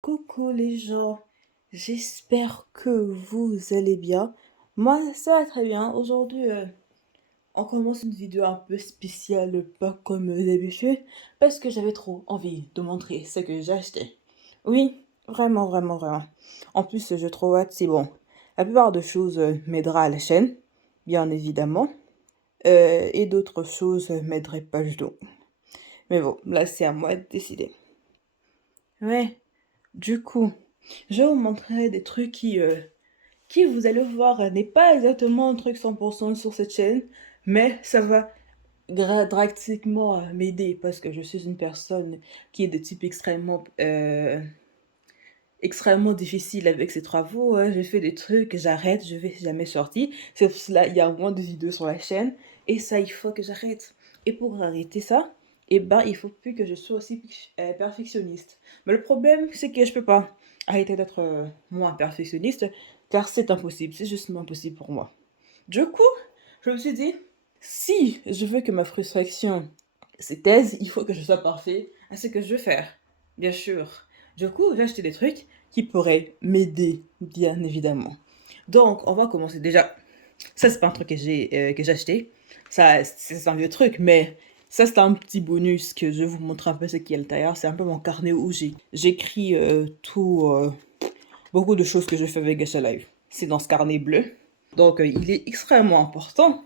Coucou les gens, j'espère que vous allez bien. Moi, ça va très bien. Aujourd'hui, on commence une vidéo un peu spéciale, pas comme d'habitude, parce que j'avais trop envie de montrer ce que j'ai acheté. Oui, vraiment, vraiment, vraiment. En plus, je trouve que c'est bon. La plupart des choses m'aidera à la chaîne, bien évidemment, et d'autres choses m'aideraient pas du tout. Mais bon, là, c'est à moi de décider. Ouais, du coup, je vais vous montrer des trucs qui vous allez voir n'est pas exactement un truc 100% sur cette chaîne, mais ça va drastiquement m'aider parce que je suis une personne qui est de type extrêmement difficile avec ses travaux. Je fais des trucs, j'arrête, je vais jamais sortir. C'est pour cela il y a moins de vidéos sur la chaîne et ça, il faut que j'arrête. Et pour arrêter ça, eh ben, il faut plus que je sois aussi perfectionniste. Mais le problème, c'est que je peux pas arrêter d'être moins perfectionniste car c'est impossible, c'est justement impossible pour moi. Du coup, je me suis dit, si je veux que ma frustration se taise, il faut que je sois parfait à ce que je veux faire. Bien sûr. Du coup, j'ai acheté des trucs qui pourraient m'aider, bien évidemment. Donc, on va commencer déjà. Ça, c'est pas un truc que j'ai acheté. Ça, c'est un vieux truc, mais ça, c'est un petit bonus que je vais vous montrer un peu ce qu'il y a à l'intérieur. C'est un peu mon carnet où j'écris beaucoup de choses que je fais avec Gacha Live. C'est dans ce carnet bleu. Donc, il est extrêmement important.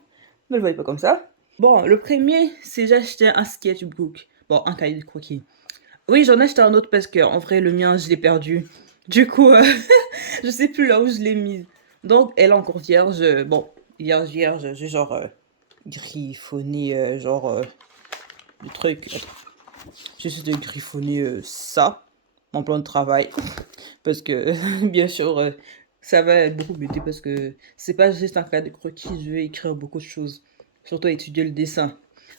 Ne le voyez pas comme ça. Bon, le premier, c'est j'ai acheté un sketchbook. Bon, un cahier de croquis. Oui, j'en ai acheté un autre parce que, en vrai, le mien, je l'ai perdu. Du coup, je sais plus là où je l'ai mis. Donc, elle est encore vierge. Bon, vierge, j'ai genre griffonné, le truc. J'essaie de griffonner ça, mon plan de travail. Parce que, bien sûr, ça va beaucoup m'aider parce que c'est pas juste un cas de croquis, je vais écrire beaucoup de choses. Surtout étudier le dessin.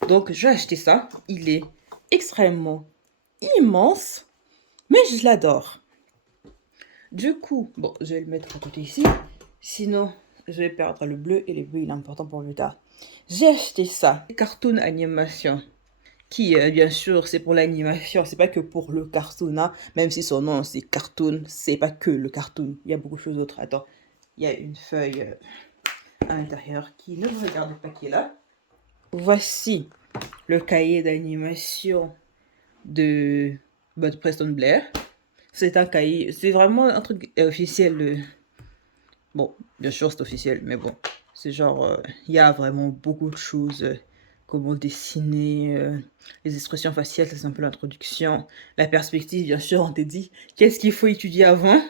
Donc, j'ai acheté ça. Il est extrêmement immense, mais je l'adore. Du coup, bon, je vais le mettre à côté ici. Sinon, je vais perdre le bleu et le bleu, il est important pour plus tard. J'ai acheté ça. Cartoon animation qui, bien sûr, c'est pour l'animation, c'est pas que pour le cartoon, hein. Même si son nom c'est cartoon, c'est pas que le cartoon, il y a beaucoup de choses d'autres. Attends, il y a une feuille à l'intérieur qui ne me regarde pas qui est là. Voici le cahier d'animation de Bud Preston Blair. C'est un cahier, c'est vraiment un truc officiel. Bon, bien sûr c'est officiel, mais bon, c'est genre, il y a vraiment beaucoup de choses. Comment dessiner, les expressions faciales, ça c'est un peu l'introduction. La perspective, bien sûr, on t'a dit qu'est-ce qu'il faut étudier avant.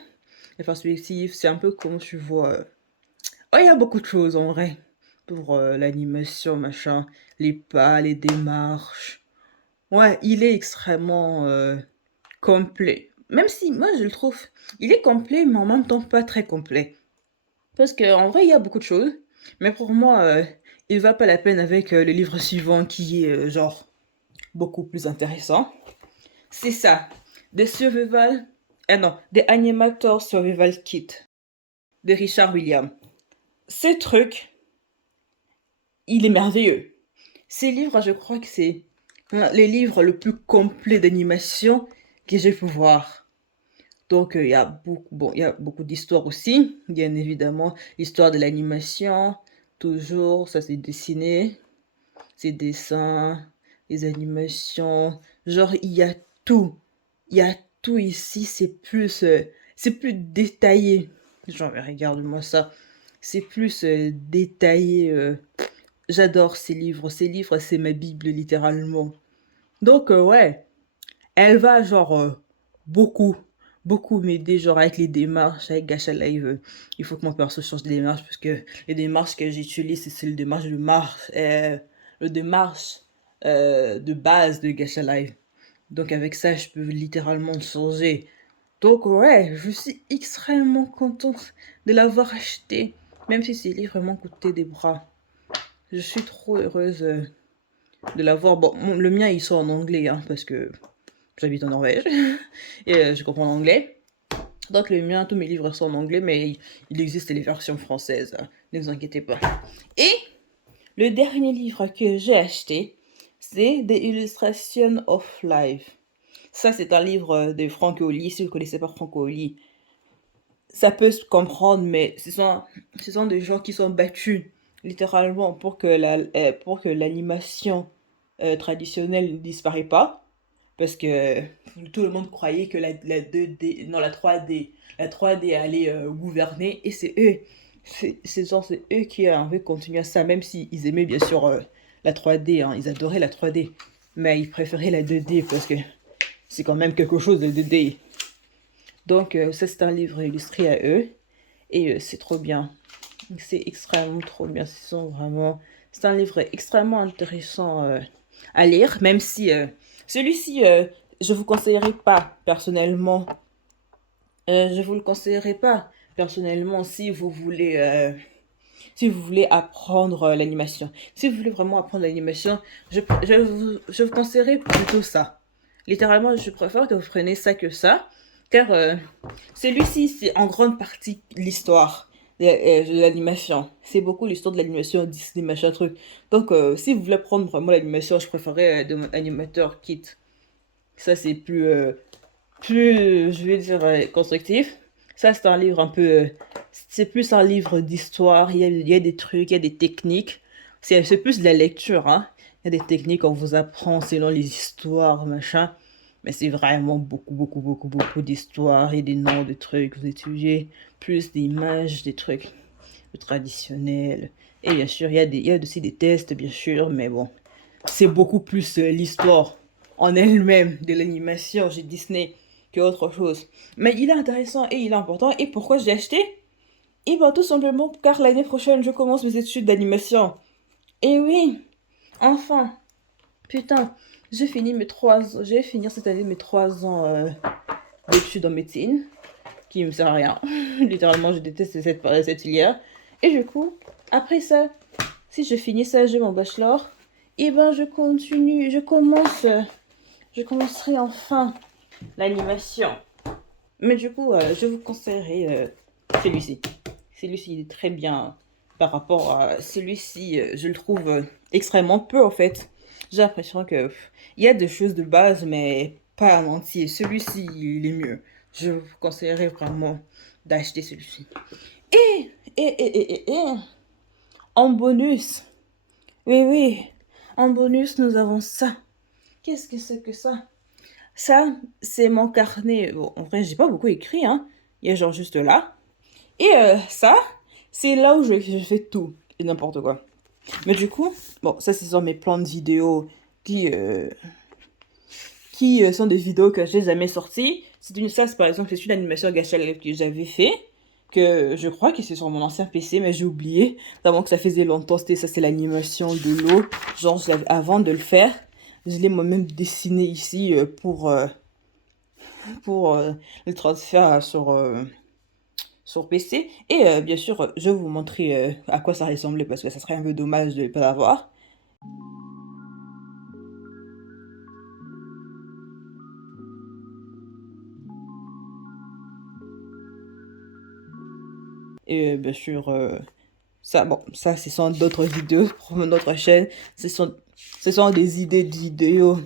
La perspective, c'est un peu comment tu vois. Oh, il y a beaucoup de choses en vrai. Pour l'animation, machin, les pas, les démarches. Ouais, il est extrêmement complet. Même si, moi je le trouve, il est complet, mais en même temps pas très complet. Parce qu'en vrai, il y a beaucoup de choses. Mais pour moi, il va pas la peine avec le livre suivant qui est genre beaucoup plus intéressant. C'est ça. Des survival. Ah non, des Animator Survival Kit de Richard Williams. Ce truc, il est merveilleux. Ces livres, je crois que c'est les livres le plus complet d'animation que j'ai pu voir. Donc, il y a beaucoup, bon, il y a beaucoup d'histoires aussi. Bien évidemment, l'histoire de l'animation, toujours, ça c'est dessiné, c'est dessin, les animations. Genre, il y a tout. Il y a tout ici, c'est plus détaillé. Genre, mais regarde-moi ça. C'est plus détaillé. J'adore ces livres. Ces livres, c'est ma Bible, littéralement. Donc, ouais, elle va, genre, beaucoup, beaucoup m'aider, genre, avec les démarches, avec Gacha Live. Il faut que mon perso change de démarche, parce que les démarches que j'utilise, c'est le démarche de base de Gacha Live. Donc, avec ça, je peux littéralement changer. Donc, ouais, je suis extrêmement contente de l'avoir acheté, même si ces livres m'ont coûté des bras. Je suis trop heureuse de l'avoir. Bon, le mien, ils sont en anglais, hein, parce que j'habite en Norvège et je comprends l'anglais. Donc le mien, tous mes livres sont en anglais, mais il existe les versions françaises, hein, ne vous inquiétez pas. Et le dernier livre que j'ai acheté, c'est The Illustration of Life. Ça, c'est un livre de Franco Oli. Si vous ne connaissez pas Franco Oli, ça peut se comprendre, mais ce sont des gens qui sont battus littéralement pour que l'animation traditionnelle ne disparaît pas. Parce que tout le monde croyait que la 2D, non, la 3D allait gouverner. Et c'est eux qui avaient continué à ça, même s'ils aimaient bien sûr la 3D, hein, ils adoraient la 3D. Mais ils préféraient la 2D parce que c'est quand même quelque chose de 2D. Donc ça c'est un livre illustré à eux. Et c'est trop bien. C'est extrêmement trop bien. C'est un livre extrêmement intéressant à lire, même si celui-ci, je vous conseillerais pas personnellement. Je vous le conseillerais pas personnellement si vous voulez apprendre l'animation. Si vous voulez vraiment apprendre l'animation, je vous conseillerais plutôt ça. Littéralement, je préfère que vous preniez ça que ça, car celui-ci, c'est en grande partie l'histoire de l'animation. C'est beaucoup l'histoire de l'animation, Disney, machin truc. Donc, si vous voulez apprendre vraiment l'animation, je préférerais de mon animateur Kit. Ça, c'est plus, je vais dire, constructif. Ça, c'est un livre un peu... c'est plus un livre d'histoire. Il y a des trucs, il y a des techniques. C'est plus de la lecture, hein. Il y a des techniques, on vous apprend selon les histoires, machin. Mais c'est vraiment beaucoup d'histoires et des noms de trucs. Vous étudiez plus d'images, des trucs traditionnels. Et bien sûr, il y a aussi des tests, bien sûr. Mais bon, c'est beaucoup plus l'histoire en elle-même de l'animation chez Disney que autre chose. Mais il est intéressant et il est important. Et pourquoi j'ai acheté? Et bien tout simplement car l'année prochaine je commence mes études d'animation. Et oui, enfin, putain, je vais finir cette année mes 3 ans d'études en médecine, qui me sert à rien. Littéralement, je déteste cette filière. Et du coup, après ça, si je finis ça, j'ai mon bachelor, et ben je commencerai enfin l'animation. Mais du coup, je vous conseillerais celui-ci. Celui-ci il est très bien par rapport à celui-ci. Je le trouve extrêmement peu en fait. J'ai l'impression que il y a des choses de base, mais pas en entier. Celui-ci, il est mieux. Je vous conseillerais vraiment d'acheter celui-ci. Et, en bonus, oui, en bonus, nous avons ça. Qu'est-ce que c'est que ça? Ça, c'est mon carnet. Bon, en vrai, j'ai pas beaucoup écrit, hein. Il y a genre juste là. Et ça, c'est là où je fais tout et n'importe quoi. Mais du coup, bon, ça, ce sont mes plans de vidéos qui sont des vidéos que j'ai jamais sorties. Ça, par exemple, c'est une animation Gacha Live que j'avais fait, que je crois que c'est sur mon ancien PC, mais j'ai oublié. D'abord que ça faisait longtemps, c'est l'animation de l'eau. Genre, avant de le faire, je l'ai moi-même dessiné ici pour le transfert sur PC. Et bien sûr, je vais vous montrer à quoi ça ressemblait parce que ça serait un peu dommage de ne pas l'avoir. Et bien sûr, ça, ce sont d'autres vidéos pour notre chaîne. Ce sont des idées de vidéos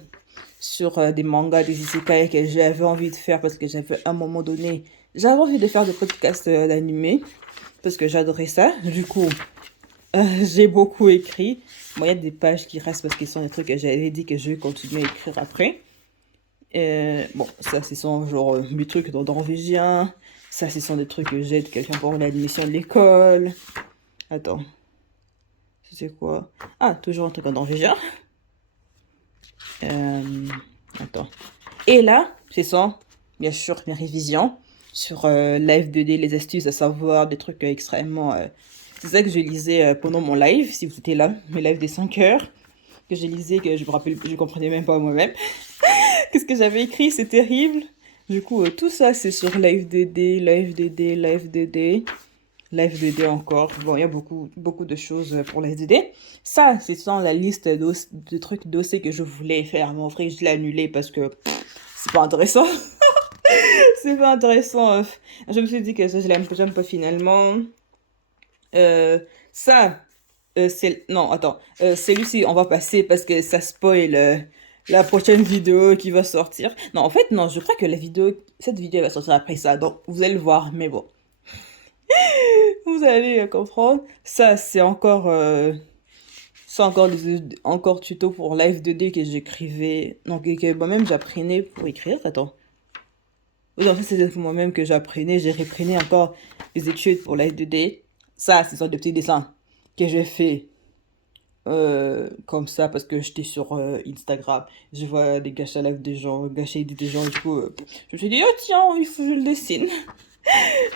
sur des mangas, des isekai que j'avais envie de faire parce que j'avais à un moment donné, j'avais envie de faire des podcasts d'animé parce que j'adorais ça. Du coup, j'ai beaucoup écrit. Bon, il y a des pages qui restent parce que ce sont des trucs que j'avais dit que je vais continuer à écrire après. Bon, ça, ce sont genre mes trucs dans Norvégien. Ça, ce sont des trucs que j'aide quelqu'un pour l'admission de l'école. Attends. C'est quoi? Ah, toujours un truc en norvégien. Attends. Et là, ce sont, bien sûr, mes révisions sur la F2D, les astuces à savoir, des trucs extrêmement... c'est ça que je lisais pendant mon live, si vous étiez là, mes lives des 5 heures, que je lisais, que je me rappelle, je comprenais même pas moi-même. Qu'est-ce que j'avais écrit, c'est terrible. Du coup, tout ça, c'est sur Live 2D, Live 2D, Live 2D, Live 2D encore. Bon, il y a beaucoup de choses pour Live 2D. Ça, c'est dans la liste de trucs dossiers que je voulais faire. Mais en vrai, je l'ai annulé parce que c'est pas intéressant. C'est pas intéressant. Je me suis dit que ça, j'aime pas finalement. Ça, c'est... Non, attends. Celui-ci, on va passer parce que ça spoil la prochaine vidéo qui va sortir. Non, en fait, non, je crois que cette vidéo va sortir après ça. Donc, vous allez le voir, mais bon. Vous allez comprendre. Ça, c'est encore tuto pour Live 2D que j'écrivais. Non, que moi-même j'apprenais pour écrire. Attends. Oui, non, ça, c'est moi-même que j'apprenais. J'ai repris encore les études pour Live 2D. Ça, c'est ça de petits dessins que j'ai fait comme ça parce que j'étais sur Instagram. Je vois des gâches à live des gens, gâcher des gens. Du coup, je me suis dit, oh tiens, il faut que je le dessine.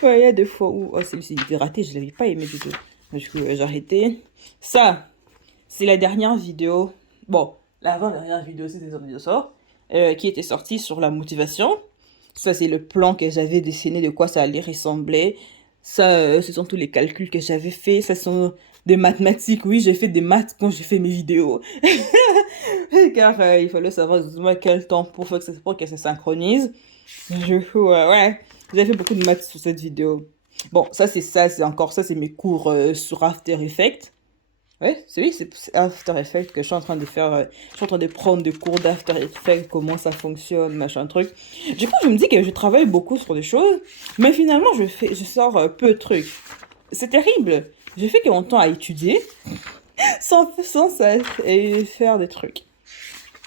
Ouais, il y a des fois où oh, celui-ci il était raté, je l'avais pas aimé du tout. Du coup, j'ai arrêté. Ça, c'est la dernière vidéo. Bon, l'avant-dernière vidéo, c'est des dinosaures qui était sortie sur la motivation. Ça, c'est le plan que j'avais dessiné de quoi ça allait ressembler. Ça, ce sont tous les calculs que j'avais fait. Ça sont des mathématiques. Oui, j'ai fait des maths quand j'ai fait mes vidéos. Car il fallait savoir exactement quel temps pour que ça synchronise. Du coup, ouais, j'ai fait beaucoup de maths sur cette vidéo. Bon, ça, c'est mes cours sur After Effects. Ouais, c'est After Effects que je suis en train de faire. Je suis en train de prendre des cours d'After Effects, comment ça fonctionne, machin truc. Du coup, je me dis que je travaille beaucoup sur des choses, mais finalement, je sors peu de trucs. C'est terrible. J'ai fait que mon temps à étudier sans ça et faire des trucs.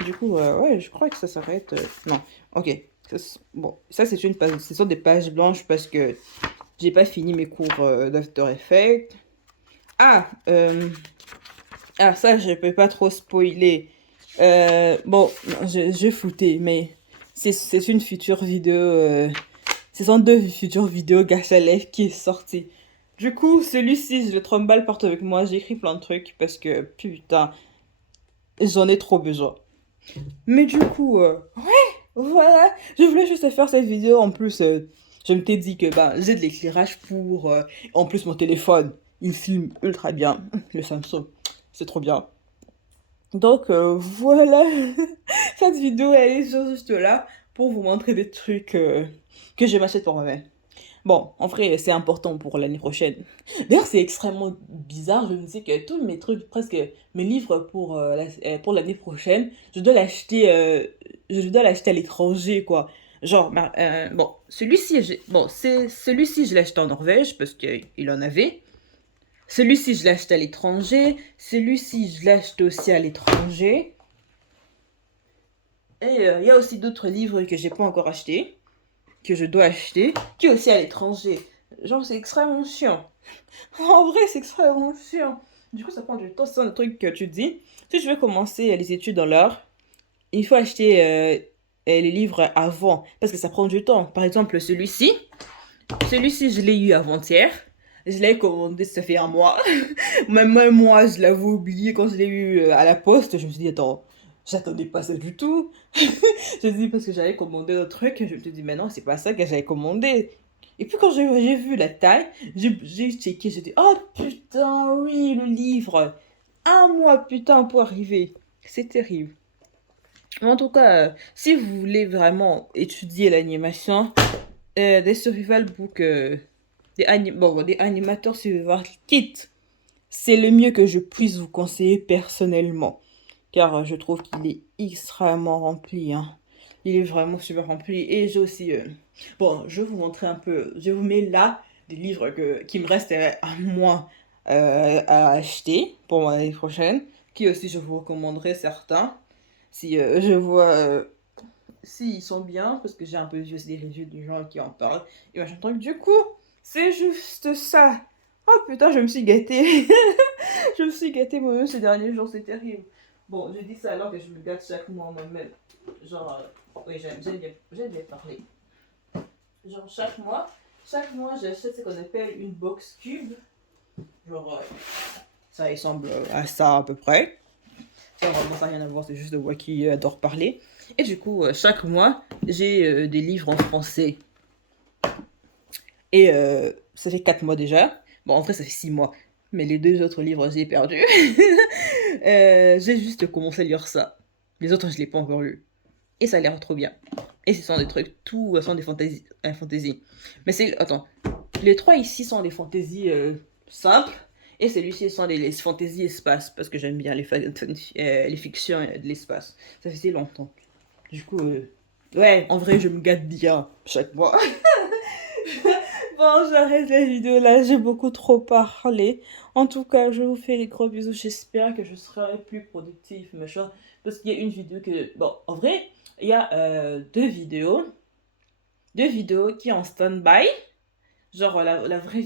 Du coup, ouais, je crois que ça s'arrête. Non, ok. Bon, ça c'est une page, ce sont des pages blanches parce que j'ai pas fini mes cours d'After Effects. Ah, ça, je peux pas trop spoiler. Bon, je foutais, mais c'est une future vidéo. Ce sont deux futures vidéos Gacha Life qui est sortie. Du coup, celui-ci, je le tremballe partout avec moi. J'écris plein de trucs parce que, putain, j'en ai trop besoin. Mais du coup, voilà. Je voulais juste faire cette vidéo. En plus, je me t'ai dit que bah, j'ai de l'éclairage pour. En plus, mon téléphone, il filme ultra bien. Le Samsung, c'est trop bien. Donc voilà, cette vidéo elle est juste là pour vous montrer des trucs que je m'achète pour moi-même. Bon, en vrai, c'est important pour l'année prochaine. D'ailleurs, c'est extrêmement bizarre. Je me dis que tous mes trucs, presque mes livres pour l'année prochaine, je dois l'acheter à l'étranger, quoi. Genre, bon, celui-ci, je l'ai acheté en Norvège parce qu'il en avait. Celui-ci, je l'ai acheté à l'étranger. Celui-ci, je l'ai acheté aussi à l'étranger. Et il y a aussi d'autres livres que j'ai pas encore achetés, que je dois acheter, qui est aussi à l'étranger. Genre, c'est extrêmement chiant. En vrai, c'est extrêmement chiant. Du coup, ça prend du temps. C'est un truc que tu te dis. Si je veux commencer les études dans l'heure, il faut acheter les livres avant, parce que ça prend du temps. Par exemple, celui-ci, je l'ai eu avant-hier. Je l'ai commandé, ça fait un mois. Même moi, je l'avais oublié quand je l'ai eu à la poste. Je me suis dit, attends, j'attendais pas ça du tout. Je dis parce que j'avais commandé un truc. Je me suis dit, mais non, c'est pas ça que j'avais commandé. Et puis quand j'ai vu la taille, j'ai checké. J'ai dit, oh putain, oui, le livre. Un mois, putain, pour arriver. C'est terrible. Mais en tout cas, si vous voulez vraiment étudier l'animation, des survival books, des animateurs survival kit, c'est le mieux que je puisse vous conseiller personnellement. Car je trouve qu'il est extrêmement rempli. Hein. Il est vraiment super rempli. Et j'ai aussi... bon, je vais vous montrer un peu. Je vous mets là des livres qui me restent à moi à acheter pour l'année prochaine. Qui aussi je vous recommanderai certains. Si je vois s'ils sont bien. Parce que j'ai un peu vu aussi des reviews de gens qui en parlent. Et machin truc. Du coup, c'est juste ça. Oh putain, je me suis gâtée. Je me suis gâtée moi-même ces derniers jours, c'est terrible. Bon, je dis ça alors que je me gâte chaque mois moi-même. Genre, oui, j'aime bien parler. Genre, chaque mois, j'achète ce qu'on appelle une box cube. Genre, ça ressemble à ça à peu près. Ça, vraiment, ça n'a rien à voir, c'est juste moi qui adore parler. Et du coup, chaque mois, j'ai des livres en français. Et ça fait 4 mois déjà. Bon, en vrai, ça fait 6 mois. Mais les deux autres livres, j'ai perdu. J'ai juste commencé à lire ça. Les autres, je ne l'ai pas encore lu. Et ça a l'air trop bien. Et ce sont des trucs, tout sont des fantaisies. Mais c'est... Attends. Les trois ici sont des fantaisies simples. Et celui-ci sont les fantasy espace, parce que j'aime bien les fictions de l'espace. Ça faisait longtemps. Du coup, ouais, en vrai, je me gâte bien chaque mois. Bon, j'arrête la vidéo là, j'ai beaucoup trop parlé. En tout cas, je vous fais des gros bisous. J'espère que je serai plus productif, machin. Parce qu'il y a une vidéo que. Bon, en vrai, il y a deux vidéos. Deux vidéos qui sont en stand-by. Genre la vraie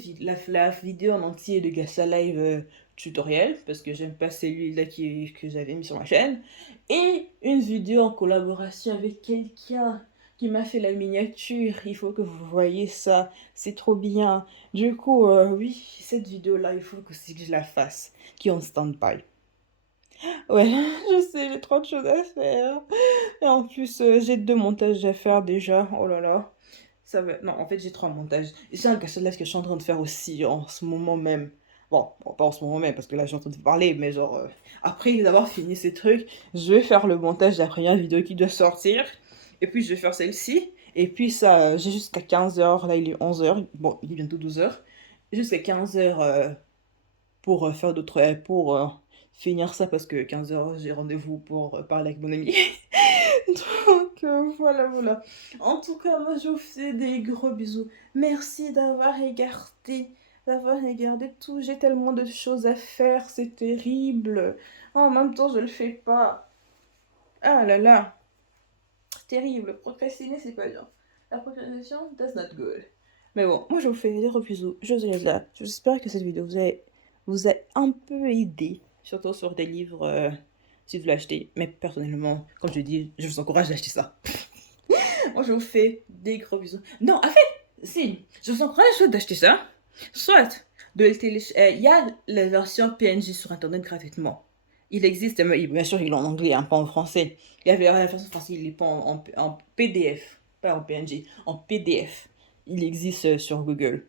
la vidéo en entier de Gacha Live tutoriel. Parce que j'aime pas celui-là que j'avais mis sur ma chaîne. Et une vidéo en collaboration avec quelqu'un qui m'a fait la miniature. Il faut que vous voyez ça. C'est trop bien. Du coup, oui, cette vidéo-là, il faut que je la fasse. Qui est en stand-by. Ouais, je sais, j'ai trop de choses à faire. Et en plus, j'ai deux montages à faire déjà. Oh là là. Ça va... Non, en fait, j'ai trois montages. J'ai un Gacha Live que je suis en train de faire aussi en ce moment même. Bon, pas en ce moment même, parce que là, je suis en train de parler, mais genre, après avoir fini ces trucs, je vais faire le montage de la première vidéo qui doit sortir. Et puis, je vais faire celle-ci. Et puis, ça, j'ai jusqu'à 15 h. Là, il est 11 h. Bon, il est bientôt 12 h. Jusqu'à 15 h pour faire d'autres... pour finir ça, parce que 15 h, j'ai rendez-vous pour parler avec mon ami. Donc voilà, voilà. En tout cas, moi je vous fais des gros bisous. Merci d'avoir regardé tout. J'ai tellement de choses à faire, c'est terrible. En même temps, je le fais pas. Ah là là, terrible. Procrastiner, c'est pas bien. La procrastination, that's not good. Mais bon, moi je vous fais des gros bisous. Je vous laisse là. J'espère que cette vidéo vous a un peu aidé, surtout sur des livres si vous l'achetez. Mais personnellement, comme je dis, je vous encourage d'acheter ça. Moi, je vous fais des gros bisous. Non, en fait, si, je vous encourage soit d'acheter ça, soit de le télécharger. Il y a la version PNG sur Internet gratuitement. Il existe, mais bien sûr, il est en anglais, hein, pas en français. Il y avait la version française, il est pas en PDF, pas en PNG, en PDF. Il existe sur Google.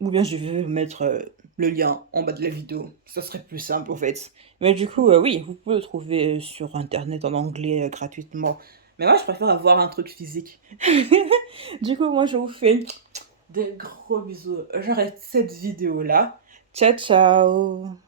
Ou bien je vais mettre le lien en bas de la vidéo. Ça serait plus simple en fait. Mais du coup, oui, vous pouvez le trouver sur internet en anglais gratuitement. Mais moi, je préfère avoir un truc physique. Du coup, moi, je vous fais des gros bisous. J'arrête cette vidéo là. Ciao, ciao!